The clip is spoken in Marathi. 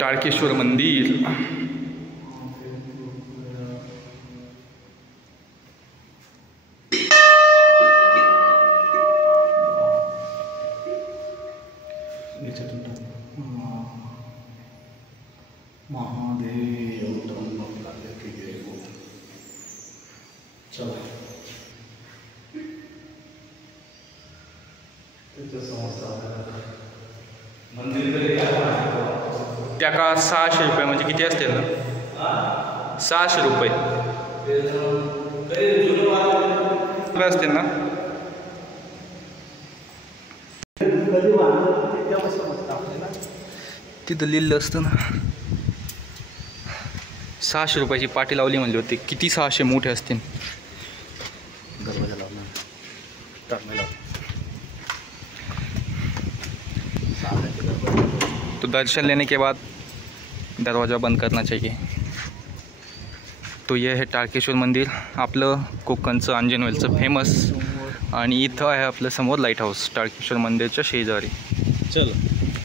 टाळकेश्वर मंदिर। महादेव चला त्या काळात 600 रुपये म्हणजे किती असतील ना? 600 रुपये असतील ना? तिथं लिहिलं असतं ना 600 रुपयाची पाटी लावली म्हणली होती, किती 600 मोठे असतील। दरवाजा लावला तो दर्शन लेने के बाद दरवाज़ा बंद करना चाहिए। तो ये है टाळकेश्वर मंदिर, आपलं कोकणचं अंजनवेलचं फेमस। आणि इथं आहे आपलं समोर लाईट हाऊस टाळकेश्वर मंदिरच्या शेजारी। चल